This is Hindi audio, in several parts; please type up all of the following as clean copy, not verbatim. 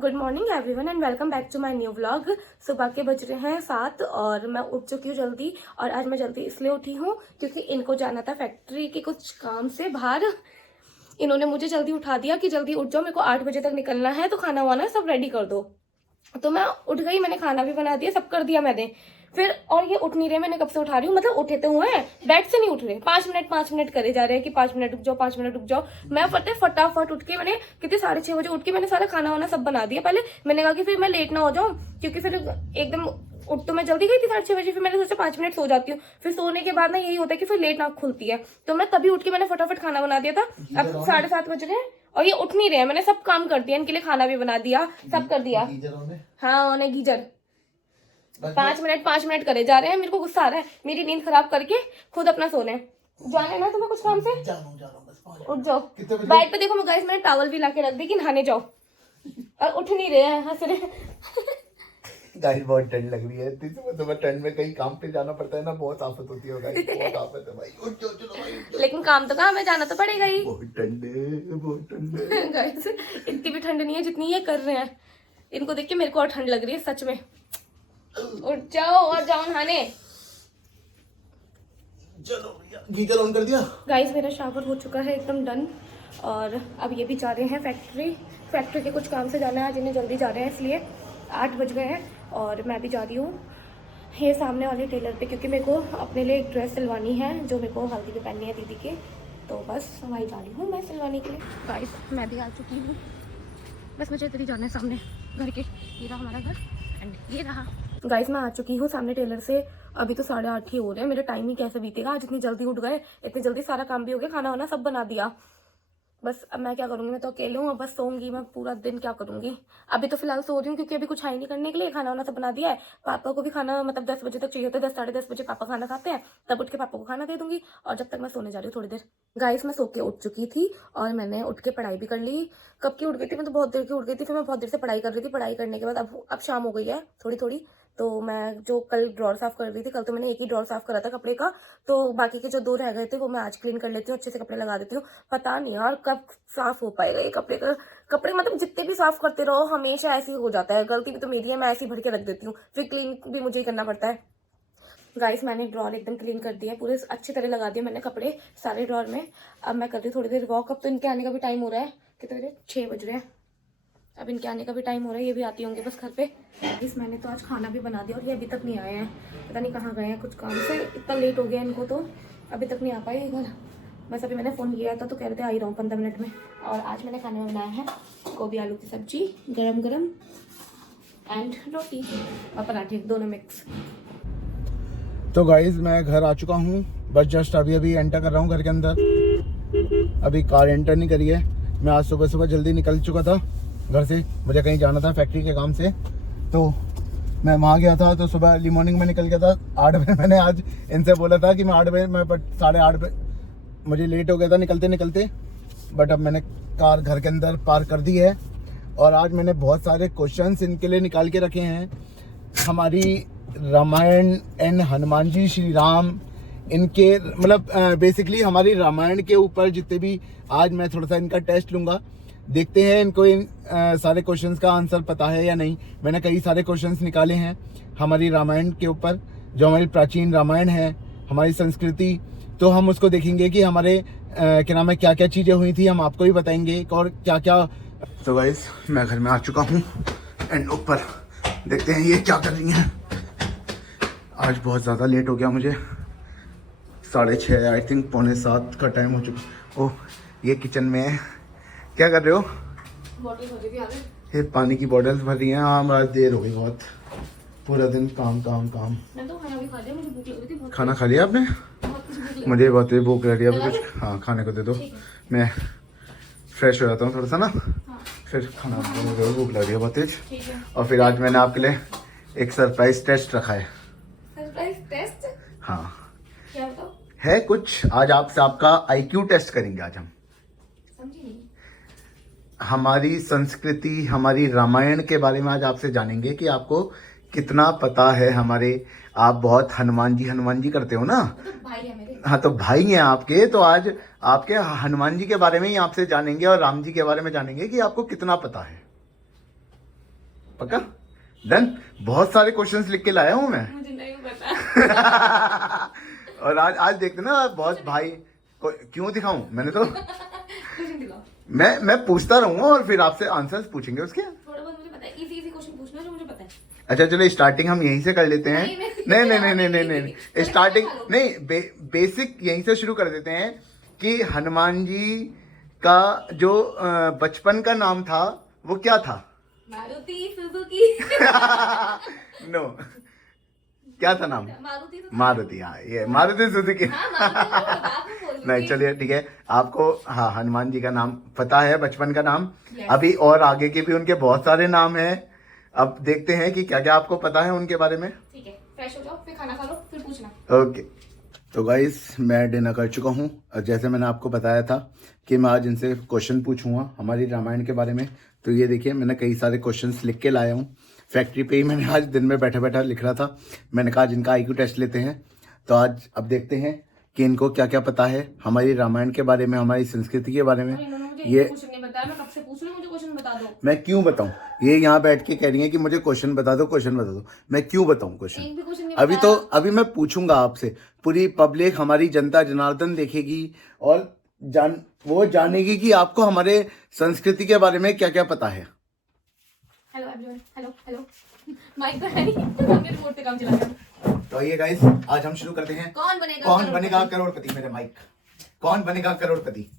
Good morning everyone and welcome back to my new vlog. सुबह के बज रहे हैं 7 और मैं उठ चुकी हूँ जल्दी। और आज मैं जल्दी इसलिए उठी हूँ क्योंकि इनको जाना था फैक्ट्री के कुछ काम से बाहर। इन्होंने मुझे जल्दी उठा दिया कि जल्दी उठ जाओ, मेरे को 8 बजे तक निकलना है, तो खाना वाना सब रेडी कर दो। तो मैं उठ गई, मैंने खाना भी बना दिया, सब कर दिया मैंने। फिर और ये उठ नहीं रहे, मैंने कब से उठा रही हूँ, मतलब उठे तो हुए हैं, बेड से नहीं उठ रहे। 5 मिनट करे जा रहे हैं कि 5 मिनट रुक जाओ, 5 मिनट रुक जाओ। मैं फटाफट उठ के मैंने कितने 6:30 बजे उठ के मैंने सारा खाना वाना सब बना दिया। पहले मैंने कहा कि फिर मैं लेट ना हो जाऊँ, क्योंकि फिर एकदम उठ तो मैं जल्दी गई थी 6:30 बजे। फिर मैंने सोचा 5 मिनट सो जाती हूँ, फिर सोने के बाद ना यही होता है कि फिर लेट आँख खुलती है। तो मैं तभी उठ के मैंने फटाफट खाना बना दिया था। अब 7:30 बज रहे हैं और ये उठ नहीं रहे हैं। मैंने सब काम कर दिया, इनके लिए खाना भी बना दिया, सब कर दिया। हाँ, उन्हें गीजर 5 मिनट करे जा रहे हैं। मेरे को गुस्सा आ रहा है, मेरी नींद खराब करके खुद अपना सोने जाने ना। तुम्हें कुछ काम से उठ जाओ। बेड पे देखो, मैं गाइस मैंने टॉवल भी ला के रख दी कि नहाने जाओ, और उठ नहीं रहे हैं, हंस रहे हैं। गाइस बहुत ठंड लग रही है, सुबह ठंड में कहीं काम पे जाना पड़ता है ना, बहुत आफत होती है गाइस, बहुत आफत है भाई। उठ जाओ, चलो भाई उठ जाओ। लेकिन काम तो कहाँ, हमें जाना तो पड़ेगा ही। बहुत ठंड है, बहुत ठंड है। गाइस इतनी भी ठंड नहीं है जितनी ये कर रहे हैं। इनको देख के मेरे को और ठंड लग रही है सच में। उठ जाओ और जाओ नहाने। चलो भैया, गीजर ऑन कर दिया। गाइस मेरा शावर हो चुका है एकदम डन, और अब ये भी जा रहे हैं फैक्ट्री के कुछ काम से जाना है आज इन्हें, जल्दी जा रहे हैं इसलिए 8 बज गए हैं। और मैं भी जा रही हूँ ये सामने वाले टेलर पे, क्योंकि मेरे को अपने लिए एक ड्रेस सिलवानी है जो मेरे को हल्दी पे पहननी है दीदी के। तो बस वहीं जा रही हूँ मैं सिलवाने के लिए। गाइस मैं भी आ चुकी हूँ, बस मुझे इधर ही जाना है सामने घर के। ये रहा हमारा घर एंड ये रहा। गाइस मैं आ चुकी हूँ सामने टेलर से। अभी तो 8:30 ही हो रहे हैं, मेरा टाइम ही कैसे बीतेगा। आज इतनी जल्दी उठ गए, इतनी जल्दी सारा काम भी हो गया, खाना वाना सब बना दिया। बस अब मैं क्या करूँगी, मैं तो अकेले हूँ, अब बस सोऊंगी मैं पूरा दिन। क्या करूँगी, अभी तो फिलहाल सो रही हूँ क्योंकि अभी कुछ है नहीं करने के लिए। खाना वाना सब बना दिया है। पापा को भी खाना मतलब 10 बजे तक चाहिए होता है, 10 साढ़े 10 बजे पापा खाना खाते हैं, तब उठ के पापा को खाना दे दूंगी। और जब तक मैं सोने जा रही हूँ थोड़ी देर। गाइस मैं सो के उठ चुकी थी और मैंने उठ के पढ़ाई भी कर ली। कब की उठ गई थी मैं, तो बहुत देर की उठ गई थी। फिर मैं बहुत देर से पढ़ाई कर रही थी। पढ़ाई करने के बाद अब शाम हो गई है थोड़ी थोड़ी। तो मैं जो कल ड्रॉर साफ कर रही थी, कल तो मैंने एक ही ड्रॉर साफ करा था कपड़े का, तो बाकी के जो 2 रह गए थे वो मैं आज क्लीन कर लेती हूँ, अच्छे से कपड़े लगा देती हूँ। पता नहीं यार कब साफ हो पाएगा ये कपड़े मतलब जितने भी साफ करते रहो हमेशा ऐसे ही हो जाता है। गलती भी तो मेरी है, मैं ऐसे ही भर के रख देती हूँ, फिर क्लीन भी मुझे ही करना पड़ता है। गाइस मैंने ड्रॉर एकदम क्लीन कर दिया, पूरे अच्छी तरह लगा दिया मैंने कपड़े सारे ड्रॉर में। अब मैं कर रही हूँ थोड़ी देर वॉक। अब तो इनके आने का भी टाइम हो रहा है, कितने बजे, 6 बज रहे हैं। अब इनके आने का भी टाइम हो रहा है, ये भी आती होंगे बस घर पे। इस मैंने तो आज खाना भी बना दिया और ये अभी तक नहीं आए हैं, पता नहीं कहाँ गए हैं, कुछ काम से इतना लेट हो गया इनको, तो अभी तक नहीं आ पाए घर। बस अभी मैंने फ़ोन किया था तो कह रहे थे आ ही रहा हूँ 15 मिनट में। और आज मैंने खाने में बनाया है गोभी आलू की सब्जी गरम गरम एंड रोटी और पराठे दोनों मिक्स। तो गाइस मैं घर आ चुका हूँ, बस जस्ट अभी एंटर कर रहा हूँ घर के अंदर। अभी कार एंटर नहीं करी है। मैं आज सुबह जल्दी निकल चुका था घर से, मुझे कहीं जाना था फैक्ट्री के काम से, तो मैं वहाँ गया था। तो सुबह अर्ली मॉर्निंग में निकल गया था 8 बजे। मैंने आज इनसे बोला था कि मैं 8 बजे, मैं बट 8:30 बजे मुझे लेट हो गया था निकलते। बट अब मैंने कार घर के अंदर पार्क कर दी है। और आज मैंने बहुत सारे क्वेश्चंस इनके लिए निकाल के रखे हैं। हमारी रामायण एंड हनुमान जी श्री राम, इनके मतलब बेसिकली हमारी रामायण के ऊपर जितने भी, आज मैं थोड़ा सा इनका टेस्ट लूँगा। देखते हैं इनको इन सारे क्वेश्चंस का आंसर पता है या नहीं। मैंने कई सारे क्वेश्चंस निकाले हैं हमारी रामायण के ऊपर, जो हमारी प्राचीन रामायण है, हमारी संस्कृति। तो हम उसको देखेंगे कि हमारे क्या नाम है, क्या क्या चीज़ें हुई थी, हम आपको भी बताएंगे और क्या क्या। तो गाइस मैं घर में आ चुका हूँ एंड ऊपर देखते हैं ये क्या कर रही हैं। आज बहुत ज़्यादा लेट हो गया मुझे, 6:30 आई थिंक 6:45 का टाइम हो चुका। ओह ये किचन में है, क्या कर रहे हो? बॉटल भर रही थी, ये पानी की बॉटल्स भर रही हैं। हाँ आज देर हो गई बहुत, पूरा दिन काम। मैं तो खाना भी खा लिया, मुझे भूख लग रही थी बहुत। खाना खा लिया आपने? बहुत कुछ भूख लग मुझे बहुत भूख लग रही है अभी कुछ। हाँ खाने को दे दो, मैं फ्रेश हो जाता हूँ थोड़ा सा ना, फिर खाना भूख लग रही है बहुत तेज। और फिर आज मैंने आपके लिए एक सरप्राइज टेस्ट रखा है। Surprise test? हाँ क्या बताओ? है कुछ, आज आपसे आपका IQ टेस्ट करेंगे आज हम। समझी नहीं। हमारी संस्कृति, हमारी रामायण के बारे में आज आपसे जानेंगे कि आपको कितना पता है। हमारे आप बहुत हनुमान जी करते हो ना, तो भाई है मेरे। हाँ तो भाई हैं आपके, तो आज आपके हनुमान जी के बारे में ही आपसे जानेंगे और राम जी के बारे में जानेंगे कि आपको कितना पता है। पक्का डन। बहुत सारे क्वेश्चंस लिख के लाया हूँ मैं। मुझे नहीं पता। और आज देखते ना बहुत भाई क्यों दिखाऊं मैंने तो क्वेश्चन दिखाओ। मैं पूछता रहूंगा और फिर आपसे आंसर्स पूछेंगे उसके। थोड़ा बहुत मुझे पता है, इजी इजी क्वेश्चन पूछना जो मुझे पता है। अच्छा चलो स्टार्टिंग हम यहीं से कर लेते हैं। नहीं स्टार्टिंग नहीं, बेसिक यहीं से शुरू कर देते हैं कि हनुमान जी का जो बचपन का नाम था वो क्या था? मारुति सुजुकी। नो, क्या था नाम? मारुति मारुति, हाँ ये मारुति सुजुकी। नहीं चलिए ठीक है, आपको हाँ हनुमान जी का नाम पता है, बचपन का नाम। अभी और आगे के भी उनके बहुत सारे नाम हैं, अब देखते हैं कि क्या क्या आपको पता है उनके बारे में। ठीक है, फ्रेश हो जाओ, फिर खाना खा लो, फिर पूछना। ओके तो गाइस मैं डिनर कर चुका हूँ और जैसे मैंने आपको बताया था कि मैं आज इनसे क्वेश्चन पूछूंगा हमारी रामायण के बारे में। तो ये देखिए मैंने कई सारे क्वेश्चंस लिख के लाया हूँ, फैक्ट्री पे ही मैंने आज दिन में बैठा बैठा लिख रहा था। मैंने कहा आज इनका IQ टेस्ट लेते हैं। तो आज अब देखते हैं कि इनको क्या क्या पता है हमारी रामायण के बारे में, हमारी संस्कृति के बारे में। ये क्वेश्चन नहीं बताया, मैं कब से पूछ रही हूँ, मुझे क्वेश्चन बता दो। मैं क्यों बताऊं? ये यहाँ बैठ के कह रही है कि मुझे क्वेश्चन बता दो, क्वेश्चन बता दो। मैं क्यों बताऊं क्वेश्चन? एक भी क्वेश्चन नहीं अभी बताया। तो अभी मैं पूछूंगा आपसे, पूरी पब्लिक हमारी जनता जनार्दन देखेगी और वो जानेगी कि आपको हमारे संस्कृति के बारे में क्या क्या पता है। Hello everyone, hello hello. Mic तो है नहीं, हमने रिमोट पे काम चला रहा। तो आइए गाइस आज हम शुरू करते हैं। कौन बनेगा करोड़पति? मेरे माइक, कौन बनेगा करोड़पति?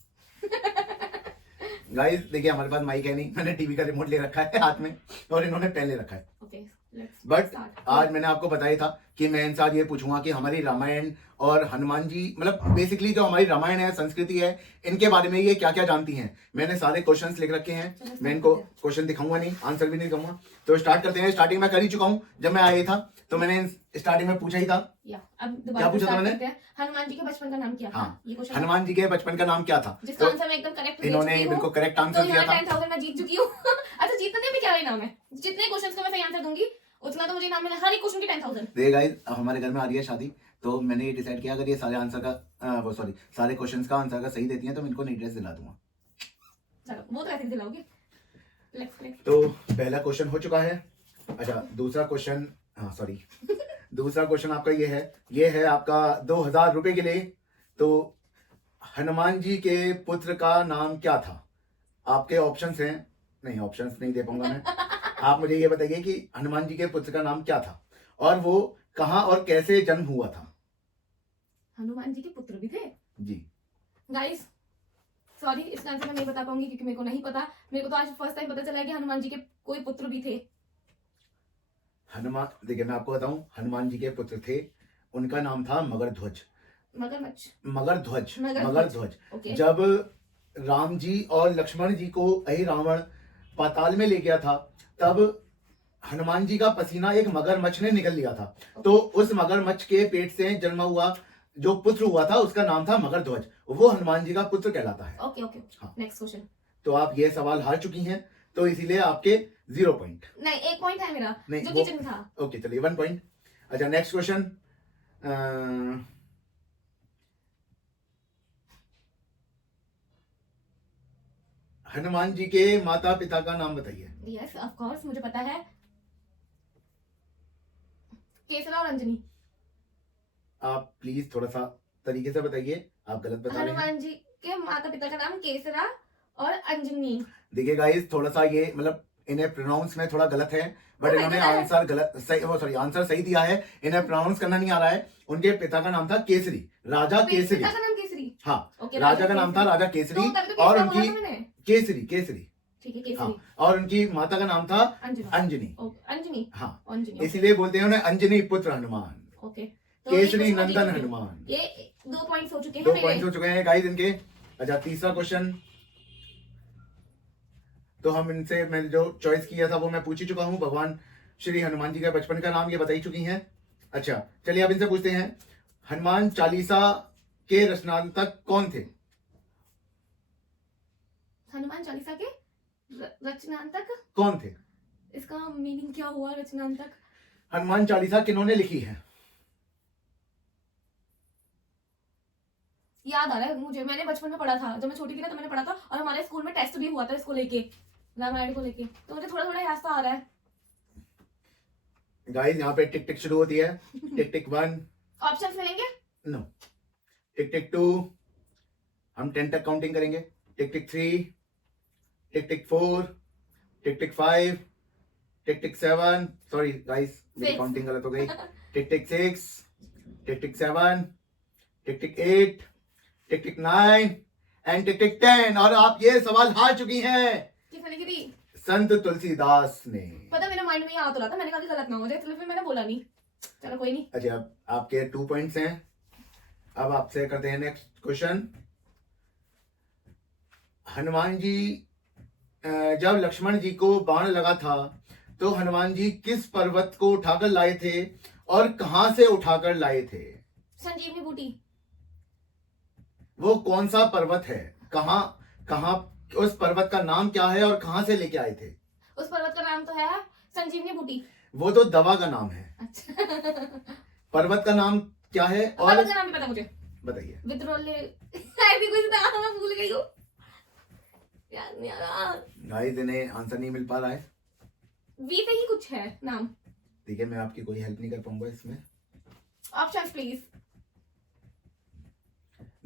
गाइस देखिए हमारे पास माइक है नहीं, मैंने टीवी का रिमोट ले रखा है हाथ में और इन्होंने पेन ले रखा है। Okay let's but start. आज मैंने आपको बताया था कि मैं इनसे आज ये पूछूंगा कि हमारी रामायण और हनुमान जी, मतलब बेसिकली जो हमारी रामायण है, संस्कृति है, इनके बारे में ये क्या क्या जानती हैं। मैंने सारे क्वेश्चंस लिख रखे हैं, मैं इनको क्वेश्चन दिखाऊंगा नहीं, आंसर भी नहीं दिखाऊंगा। तो स्टार्ट करते हैं। स्टार्टिंग में कर ही चुका हूँ, जब मैं आया था तो मैंने स्टार्टिंग में पूछा ही था। अब क्या दोबारा पूछा था स्टार्ट मैंने? करते हैं। हनुमान जी के बचपन का नाम क्या था? हाँ, ये क्वेश्चन हनुमान जी के बचपन का नाम क्या था? जिसका आंसर मैं एकदम करेक्ट इन्होंने बिल्कुल करेक्ट तो आंसर दिया यहाँ था। 10,000 मैं जीत चुकी हूँ। अच्छा जीतने में क्या इनाम है? जितने क्वेश्चंस का मैं सही आंसर दूंगी उतना तो मुझे इनाम मिलेगा, हर एक क्वेश्चन के 10,000। देखिए गाइस हमारे घर में आ रही है शादी, तो मैंने ये डिसाइड किया अगर ये सारे आंसर का सारे क्वेश्चंस का आंसर का सही देती हैं तो मैं इनको नई ड्रेस दिला दूंगा। चलो वो तो ऐसे ही दिलाओगे। लेट्स तो पहला क्वेश्चन हो चुका है। अच्छा दूसरा क्वेश्चन, हाँ सॉरी दूसरा क्वेश्चन आपका ये है आपका 2,000 रुपए के लिए। तो हनुमान जी के पुत्र का नाम क्या था? आपके ऑप्शंस हैं, नहीं ऑप्शंस नहीं दे पाऊंगा मैं। आप मुझे ये बताइए कि हनुमान जी के पुत्र का नाम क्या था और वो कहाँ और कैसे जन्म हुआ था? हनुमान जी के पुत्र भी थे जी गाइस। सॉरी इसका आंसर मैं नहीं बता पाऊंगी क्योंकि मेरे को नहीं पता। मेरे को तो आज फर्स्ट टाइम पता चला है कि हनुमान जी के कोई पुत्र भी थे। हनुमान, देखिए मैं आपको बताऊं, हनुमान जी के पुत्र थे, उनका नाम था मगरध्वज। मगरध्वज। ओके। जब राम जी और लक्ष्मण जी को रावण पाताल में ले गया था तब हनुमान जी का पसीना एक मगरमच्छ ने निकल लिया था। तो उस मगरमच्छ के पेट से जन्मा हुआ जो पुत्र हुआ था उसका नाम था मगरध्वज, वो हनुमान जी का पुत्र कहलाता है। ओके ओके हाँ। Next question. तो आप ये सवाल हार चुकी हैं तो इसीलिए आपके 0 पॉइंट। नहीं 1 पॉइंट है मेरा नहीं, जो वो- किचन था। ओके चलिए 1 पॉइंट। अच्छा नेक्स्ट क्वेश्चन, हनुमान जी के माता पिता का नाम बताइए। यस ऑफ कोर्स मुझे पता है, केसरा और अंजनी। आप प्लीज थोड़ा सा तरीके से बताइए, आप गलत बता रहे हैं। हनुमान जी के माता पिता का नाम केसरा और अंजनी। देखिए गाइस थोड़ा सा ये मतलब इन्हें प्रोनाउंस में थोड़ा गलत है, बट Oh my इन्होंने God. आंसर गलत सही आंसर सही दिया है। इन्हें प्रोनाउंस करना नहीं आ रहा है। उनके पिता का नाम था केसरी, राजा केसरी। पिता का नाम केसरी। हाँ ओके राजा का नाम था राजा केसरी। तो तभी तो और केसरा बोला उनकी था मैंने। केसरी ठीक है केसरी। हाँ, और उनकी माता का नाम था अंजना। अंजनी। अंजनी। हाँ अंजनी। इसीलिए बोलते हैं उन्हें अंजनी पुत्र हनुमान, ओके केसरी नंदन हनुमान। ये 2 पॉइंट्स हो चुके हैं 2 मेरे। पॉइंट्स हो चुके हैं गाइस इनके। अच्छा तीसरा क्वेश्चन, तो हम इनसे मैंने जो चॉइस किया था वो मैं पूछ ही चुका हूं। भगवान श्री हनुमान जी का बचपन का नाम ये बता ही चुकी हैं। अच्छा चलिए अब इनसे पूछते हैं, हनुमान चालीसा के रचनात्मक कौन थे? हनुमान चालीसा के रचनांतक कौन थे? इसका मीनिंग क्या हुआ रचनांतक? हनुमान चालीसा किन्होंने लिखी है? याद आ रहा है मुझे, मैंने बचपन में पढ़ा था, जब मैं छोटी थी ना तो मैंने पढ़ा था और हमारे स्कूल में टेस्ट भी हुआ था इसको लेके, रामायण को लेके, तो मुझे थोड़ा थोड़ा याद तो आ रहा है। गाइस यहाँ पे टिक टिक शुरू होती है। टिक टिक 1, ऑप्शंस मिलेंगे? नो। टिक टिक 2, हम 10 तक काउंटिंग करेंगे। टिक टिक 3, टिक टिक 4, टिक टिक 5, टिक टिक 7, सॉरी गाइस मेरी 6 काउंटिंग गलत हो गई। टिक टिक 6, टिक टिक 7, टिक टिक 8, टिक टिक 9 एंड टिक टिक 10। और आप ये सवाल हार चुकी हैं किसने लिखी थी? संत तुलसीदास ने। पता मेरे माइंड में ये आ तो रहा था, मैंने कहा कि गलत ना हो जाए, इसलिए फिर मैंने बोला नहीं। चलो कोई नहीं। अच्छा अब आपके 2 पॉइंट्स हैं। अब आपसे करते हैं नेक्स्ट क्वेश्चन। हनुमान जी जब लक्ष्मण जी को बाण लगा था तो हनुमान जी किस पर्वत को उठाकर लाए थे और कहां से उठाकर लाए थे? संजीवनी बूटी। वो कौन सा पर्वत है? कहां कहां उस पर्वत का नाम क्या है और कहां से लेके आए थे? उस पर्वत का नाम तो है संजीवनी बूटी। वो तो दवा का नाम है। अच्छा। पर्वत का नाम क्या है? और पर्वत का नाम भी पता मुझे। बताइए। विद्रोले ऐसी कुछ था, मैं भूल गई हूँ, याद नहीं आ रहा। गाइस इन्हें आंसर नहीं मिल पा रहा है। वी से ही कुछ है नाम। ठीक है मैं आपकी कोई हेल्प नहीं कर पाऊंगा इसमें। Options please.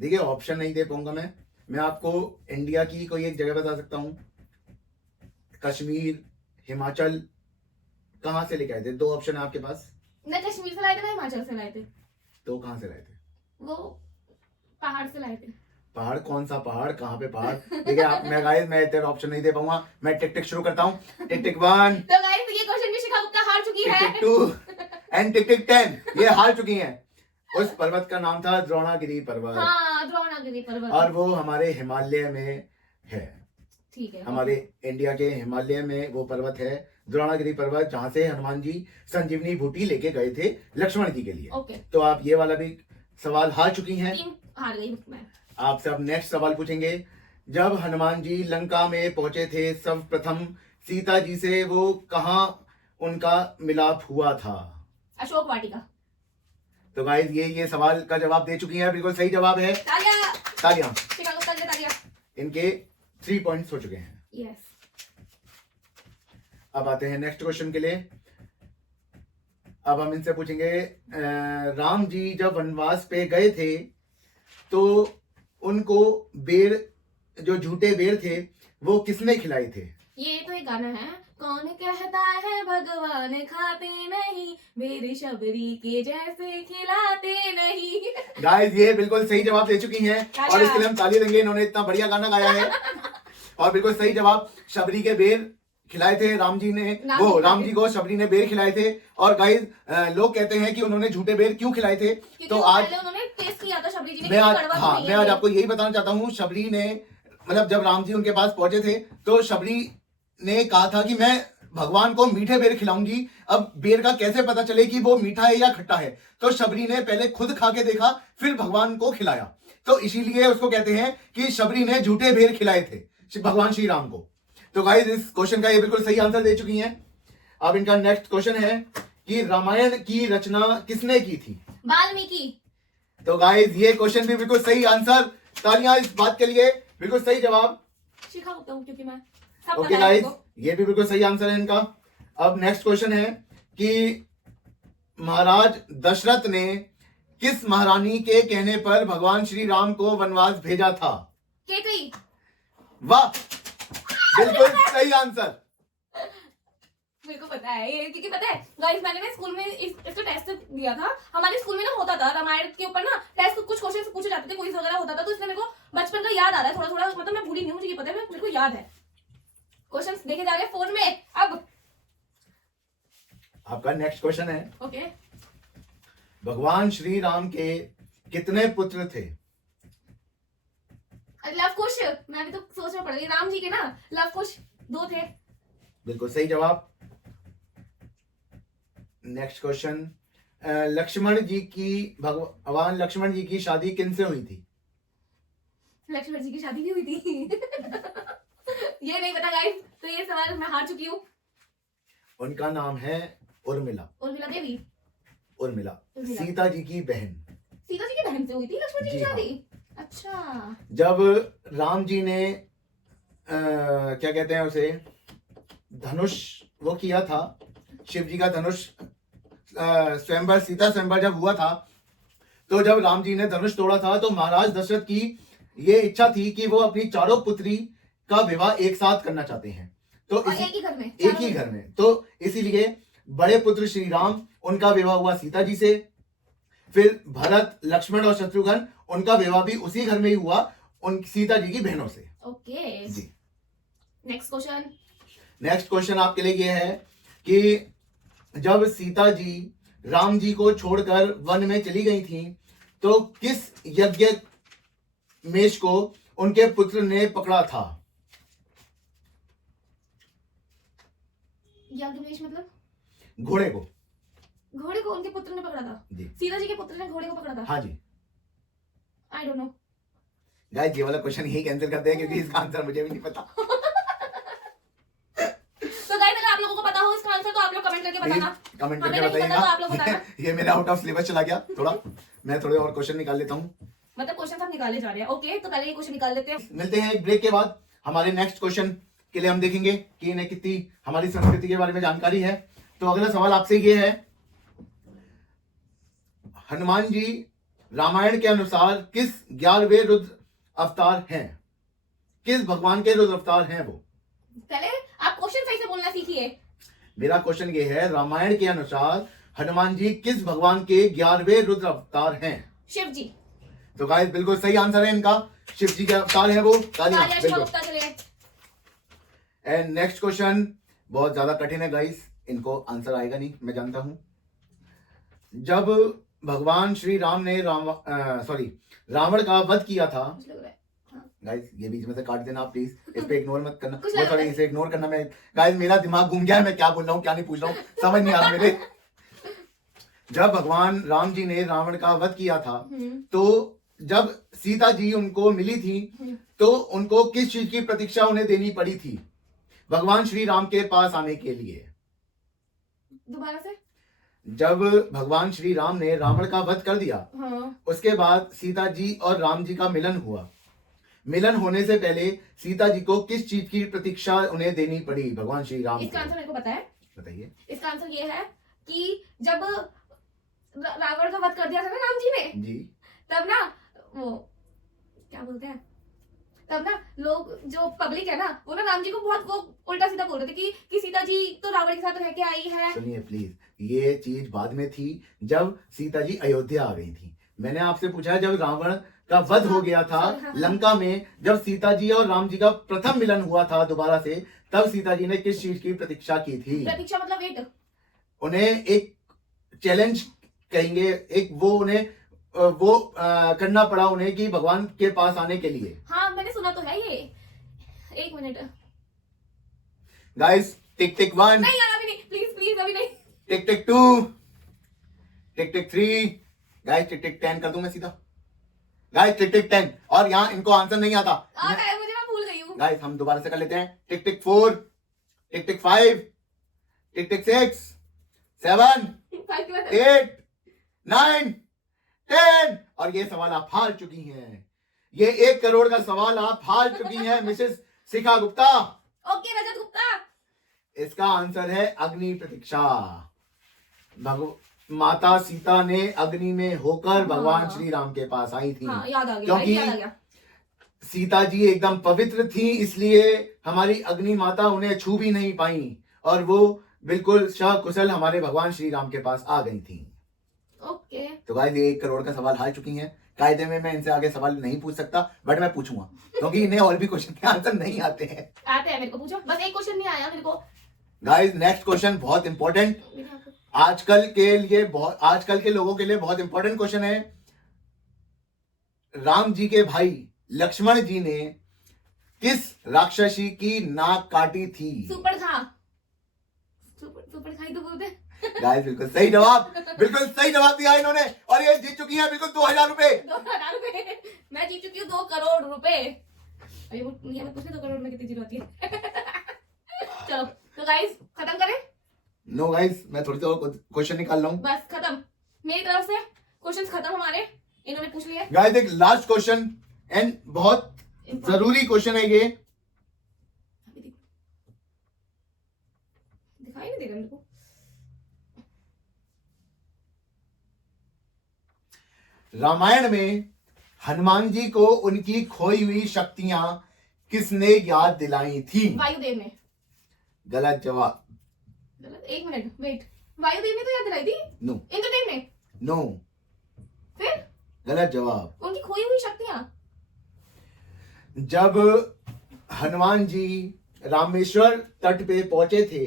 देखिए ऑप्शन नहीं दे पाऊंगा मैं आपको इंडिया की कोई एक जगह बता सकता हूँ। कश्मीर, हिमाचल, कहाँ से लेके आए थे? 2 ऑप्शन है आपके पास। न कश्मीर से लाए थे ना हिमाचल से लाए थे। तो कहाँ से लाए थे? वो पहाड़ से लाए थे। पहाड़? कौन सा पहाड़? कहाँ पे पहाड़? देखिए आप मैं इतना ऑप्शन नहीं दे पाऊंगा। मैं टिक टिक शुरू करता हूँ। टिक टिक 1, तो गाइस ये क्वेश्चन भी शिखा गुप्ता हार चुकी टिक है। टिक 2 एंड टिक टिक 10 ये हार चुकी हैं। उस पर्वत का नाम था द्रोणागिरी पर्वत। हाँ द्रोणागिरी पर्वत। और वो हमारे हिमालय में है। ठीक है। हमारे इंडिया के हिमालय में वो पर्वत है द्रोणागिरी पर्वत, जहां से हनुमान जी संजीवनी बूटी लेके गए थे लक्ष्मण जी के लिए। ओके। तो आप ये वाला भी सवाल हार चुकी हैं। टीम हार गई मैं। आपसे अब नेक्स्ट सवाल पूछेंगे। जब हनुमान जी लंका में पहुंचे थे सब प्रथम सीता जी से वो कहाँ उनका मिलाप हुआ था? अशोक वाटिका। तो गाइस ये सवाल का जवाब दे चुकी हैं। बिल्कुल सही जवाब है। तालियां। तालियां। शिखा गुप्ता के लिए तालियां। इनके 3 पॉइंट्स हो चुके हैं। यस। अब आते हैं नेक्स्ट क्वेश्चन के लिए। अब हम इनसे पूछेंगे राम जी जब वनवास पे गए थे तो उनको बेर, जो झूठे बेर थे, वो किसने खिलाए थे? ये तो एक गाना है। कौन कहता है भगवान खाते नहीं, मेरी शबरी के जैसे खिलाते नहीं। गाइस ये बिल्कुल सही जवाब दे चुकी हैं और इसके लिए हम ताली देंगे। इन्होंने इतना बढ़िया गाना गाया है। और बिल्कुल सही जवाब, शबरी के बेर खिलाए थे राम जी ने। वो राम जी को शबरी ने बेर खिलाए थे। और गाइस लोग कहते हैं कि उन्होंने झूठे बेर क्यों खिलाए थे, तो आज उन्होंने टेस्ट किया था शबरी जी ने। मैं आज आपको यही बताना चाहता हूँ। शबरी ने मतलब जब राम जी उनके पास पहुंचे थे तो शबरी ने कहा था कि मैं भगवान को मीठे बेर खिलाऊंगी। अब बेर का कैसे पता चले कि वो मीठा है या खट्टा है? तो शबरी ने पहले खुद खा के देखा, फिर भगवान को खिलाया। तो इसीलिए उसको कहते हैं कि शबरी ने झूठे बेर खिलाए थे भगवान श्री राम को। तो गाइस इस क्वेश्चन का ये बिल्कुल सही आंसर दे चुकी हैं। अब इनका नेक्स्ट क्वेश्चन है कि रामायण की रचना किसने की थी? वाल्मीकि। तो गाइस ये क्वेश्चन भी बिल्कुल सही आंसर। तालियां इस बात के लिए। बिल्कुल सही जवाब। शिखा गुप्ता हूं क्योंकि मैं सब ओके पता है गाइस मेरे को। ये भी बिल्कुल सही आंसर है इनका। अब नेक्स्ट क्वेश्चन है कि महाराज दशरथ ने किस महारानी के कहने पर भगवान श्री राम को वनवास भेजा था? केकई। वाह बिल्कुल सही आंसर। मेरे को पता है ये, क्योंकि पता है गाइस मैंने ना स्कूल में इसका टेस्ट दिया था। हमारे स्कूल में ना होता था रामायण के ऊपर ना टेस्ट, कुछ क्वेश्चन पूछे जाते थे, क्विज वगैरह होता था। तो इसलिए मेरे को बचपन का याद आ रहा है थोड़ा थोड़ा। मतलब मैं भूली नहीं हूँ, मुझे ये पता है, मेरे को याद है। क्वेश्चंस देखे जा रहे हैं फोन में। अब आपका नेक्स्ट क्वेश्चन है ओके। भगवान श्री राम के कितने पुत्र थे? लव कुश। मैं भी तो सोच में पड़ गई। राम जी के ना लव कुश 2 थे। बिल्कुल सही जवाब। नेक्स्ट क्वेश्चन, लक्ष्मण जी की भगवान लक्ष्मण जी की शादी किनसे हुई थी? लक्ष्मण जी की शादी भी हुई थी। ये नहीं पता गाइस, तो ये सवाल मैं हार चुकी हूँ। उनका नाम है उर्मिला। उर्मिला देवी। उर्मिला उर्मिला। सीता जी की बहन। सीता जी की बहन से हुई थी लक्ष्मण जी की जी हाँ। शादी। अच्छा। जब राम जी ने क्या कहते हैं उसे, धनुष वो किया था, शिव जी का धनुष स्वयंवर, सीता स्वयंवर जब हुआ था, तो जब राम जी ने धनुष तोड़ा था, तो महाराज दशरथ की ये इच्छा थी कि वो अपनी चारों पुत्री का विवाह एक साथ करना चाहते हैं। तो और एक ही घर में, तो इसीलिए बड़े पुत्र श्री राम, उनका विवाह हुआ सीता जी से। फिर भरत, लक्ष्मण और शत्रुघ्न, उनका विवाह भी उसी घर में ही हुआ, उन सीता जी की बहनों से। ओके जी। नेक्स्ट क्वेश्चन आपके लिए ये है कि जब सीता जी राम जी को छोड़कर वन में चली गई थी, तो किस यज्ञ मेष को उनके पुत्र ने पकड़ा था? यज्ञमेश मतलब घोड़े को उनके पुत्र ने पकड़ा था जी। सीता जी के पुत्र ने घोड़े को पकड़ा था। हाँ जी। आई डोंट नो गाइस, ये वाला क्वेश्चन यही कैंसिल करते हैं, क्योंकि इसका आंसर मुझे भी नहीं पता। तो गाइस, अगर आप लोगों को पता हो इसका आंसर तो आप लोग कमेंट करके बताना। कमेंट हमें करके नहीं पता तो आप लोग बताइएगा। बताना। ये मेरा आउट ऑफ सिलेबस चला गया थोड़ा, मैं थोड़े और क्वेश्चन निकाल लेता हूँ। मतलब क्वेश्चन सब निकाले जा रहे हैं। ओके, तो पहले ये क्वेश्चन निकाल लेते हैं। मिलते हैं एक ब्रेक के बाद। हमारे नेक्स्ट क्वेश्चन के लिए हम देखेंगे कि इन्हें कितनी हमारी संस्कृति के बारे में जानकारी है। तो अगला सवाल आपसे ये है, हनुमान जी रामायण के अनुसार किस 11वें रुद्र अवतार हैं? किस भगवान के रुद्र अवतार हैं वो? पहले आप क्वेश्चन सही से बोलना सीखिए। मेरा क्वेश्चन ये है, रामायण के अनुसार हनुमान जी किस भगवान के 11वें रुद्र अवतार हैं? शिव जी। तो गाइस, बिल्कुल सही आंसर है इनका, शिव जी के अवतार हैं वो। एंड नेक्स्ट क्वेश्चन बहुत ज्यादा कठिन है गाइस, इनको आंसर आएगा नहीं, मैं जानता हूं। जब भगवान श्री राम ने रावण का वध किया था, गाइस ये बीच में से काट देना आप प्लीज, इस पे इग्नोर मत करना, सॉरी इसे इग्नोर करना। मैं गाइस, मेरा दिमाग घूम गया है, मैं क्या बोल रहा हूँ क्या नहीं पूछ रहा हूँ, समझ नहीं आ रहा मेरे। जब भगवान राम जी ने रावण का वध किया था, तो जब सीता जी उनको मिली थी, तो उनको किस चीज की प्रतीक्षा उन्हें देनी पड़ी थी भगवान श्री राम के पास आने के लिए? दोबारा से। जब भगवान श्री राम ने रावण का वध कर दिया, उसके बाद सीता जी और राम जी का मिलन हुआ। मिलन होने से पहले सीता जी को किस चीज की प्रतीक्षा उन्हें देनी पड़ी भगवान श्री राम? इसका आंसर मेरे को पता है। बताइए। इसका आंसर ये है कि जब रावण का वध कर दिया था ना राम जी ने जी, तब ना वो क्या बोलते हैं, तब ना लोग जो पब्लिक है ना, वो ना राम जी को बहुत वो उल्टा सीधा बोल रहे थे कि सीता जी तो रावण के साथ रह के आई है। सुनिए प्लीज, ये चीज बाद में थी जब सीता जी अयोध्या आ गई थी। मैंने आपसे पूछा जब रावण का वध हो गया था लंका में, जब सीता जी और राम जी का प्रथम मिलन हुआ था दोबारा से, तब सीता जी ने किस चीज की प्रतीक्षा की थी? प्रतीक्षा मतलब वेट। उन्हें एक चैलेंज कहेंगे, एक वो उन्हें करना पड़ा उन्हें कि भगवान के पास आने के लिए। हाँ, मैंने सुना तो है ये। एक मिनट गाइस, टिक टिक 1, नहीं यार अभी नहीं, प्लीज प्लीज अभी नहीं। टिक टिक 2, टिक टिक 3, गाइस टिक टिक 10 कर दूं मैं सीधा? गाइस टिक टिक 10, और यहाँ इनको आंसर नहीं आता है, मुझे मैं भूल गई हूँ। गाइस हम दोबारा से कर लेते हैं। टिक टिक 4, टिक टिक 5, टिक टिक 6, 7, 8, 9, 10, और ये सवाल आप हार चुकी हैं। ये 1 करोड़ का सवाल आप हार चुकी हैं मिसेस शिखा गुप्ता। ओके रजत गुप्ता। इसका आंसर है अग्नि प्रतीक्षा। माता सीता ने अग्नि में होकर भगवान श्री राम के पास आई थी। हाँ, याद आ गया, क्योंकि याद आ गया। सीता जी एकदम पवित्र थी, इसलिए हमारी अग्नि माता उन्हें छू भी नहीं पाई, और वो बिल्कुल सकुशल हमारे भगवान श्री राम के पास आ गई थी। ओके। तो गाइस, ये 1 करोड़ का सवाल हार चुकी हैं। कायदे में मैं इनसे आगे सवाल नहीं पूछ सकता, बट मैं पूछूंगा क्योंकि इन्हें और भी क्वेश्चन के आंसर नहीं आते हैं। आते हैं, मेरे को पूछो, बस एक क्वेश्चन नहीं आया मेरे को। गाइस, नेक्स्ट क्वेश्चन बहुत इंपॉर्टेंट, आजकल के लोगों के लिए बहुत इंपॉर्टेंट क्वेश्चन है। राम जी के भाई लक्ष्मण जी ने किस राक्षसी की नाक काटी थी? सुपर्णखा। सुपर्णखा ही तो बोलते। गाइस, बिल्कुल सही जवाब दिया इन्होंने, और ये जीत चुकी हैं बिल्कुल 2000 रुपए। 2000 रुपए मैं जीत चुकी हूँ, 2 करोड़ रुपए। अभी वो ये मत पूछना 2 करोड़ में कितनी जीरो आती है। चलो तो गाइस खत्म करें? नो गाइस, मैं थोड़ी सी और क्वेश्चन निकाल रहा हूँ। बस खत्म, मेरी तरफ से क्वेश्चंस खत्म हमारे, इन्होंने पूछ लिए। गाइस, एक लास्ट क्वेश्चन एंड बहुत जरूरी क्वेश्चन है ये। दिखाई नहीं दे रहा मेरे को। रामायण में हनुमान जी को उनकी खोई हुई शक्तियां किसने याद दिलाई थी? वायुदेव ने। गलत जवाब। गलत, एक मिनट वेट, वायुदेव ने तो याद दिलाई थी। नो इंद्रदेव ने। नो, फिर गलत जवाब। उनकी खोई हुई शक्तियां। जब हनुमान जी रामेश्वर तट पे पहुंचे थे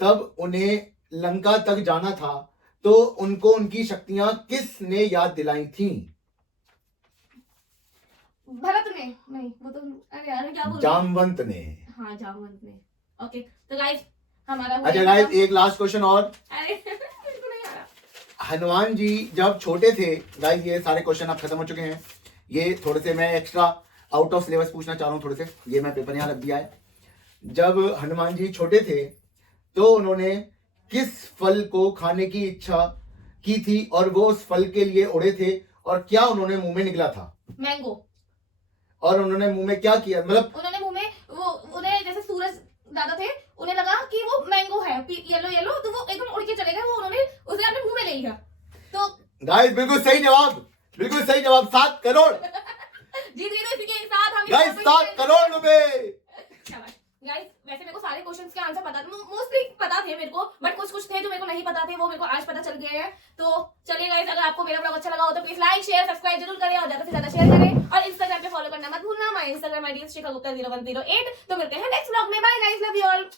तब उन्हें लंका तक जाना था, तो उनको उनकी शक्तियां किसने याद दिलाई थी? भरत ने। नहीं, वो तो, अरे यार क्या बोल जामवंत ने। हाँ, जामवंत ने। ओके, तो गाइस हमारा अच्छा गाइस, एक लास्ट क्वेश्चन और। अरे मेरे को नहीं आ रहा। हनुमान जी जब छोटे थे, गाइस ये सारे क्वेश्चन अब खत्म हो चुके हैं। ये थोड़े से मैं एक्स्ट्रा आउट ऑफ सिलेबस पूछना चाह रहा हूँ थोड़े से, ये मैं पेपर यहाँ रख दिया है। जब हनुमान जी छोटे थे तो उन्होंने किस फल को खाने की इच्छा की थी और वो उस फल के लिए उड़े थे, और क्या उन्होंने मुंह में निकला था? मैंगो। और उन्होंने मुंह में क्या किया, मतलब उन्होंने मुंह में वो, उन्हें जैसे सूरज दादा थे, उन्हें लगा कि वो मैंगो है येलो येलो, तो वो एकदम उड़ के चले गए, वो उन्होंने उसे अपने मुंह में ले लिया। तो गाइस बिल्कुल सही जवाब, बिल्कुल सही जवाब। 7 करोड़ जीत गए। तो इसी के साथ हम गाइस, 7 करोड़ रुपए। गाइस वैसे मेरे को सारे क्वेश्चंस के आंसर पता थे, मोस्टली पता थे मेरे को, बट कुछ कुछ थे जो मेरे को नहीं पता थे, वो मेरे को आज पता चल गए हैं। तो चलिए गाइस, अगर आपको मेरा ब्लॉग अच्छा लगा हो तो प्लीज लाइक शेयर सब्सक्राइब जरूर करें और ज्यादा से ज्यादा शेयर करें, और इंस्टाग्राम पे फॉलो करना मत भूलना। माय इंस्टाग्राम आईडी है Shikha Gupta 0108। तो मिलते हैं नेक्स्ट ब्लॉग में। Bye guys, love you all.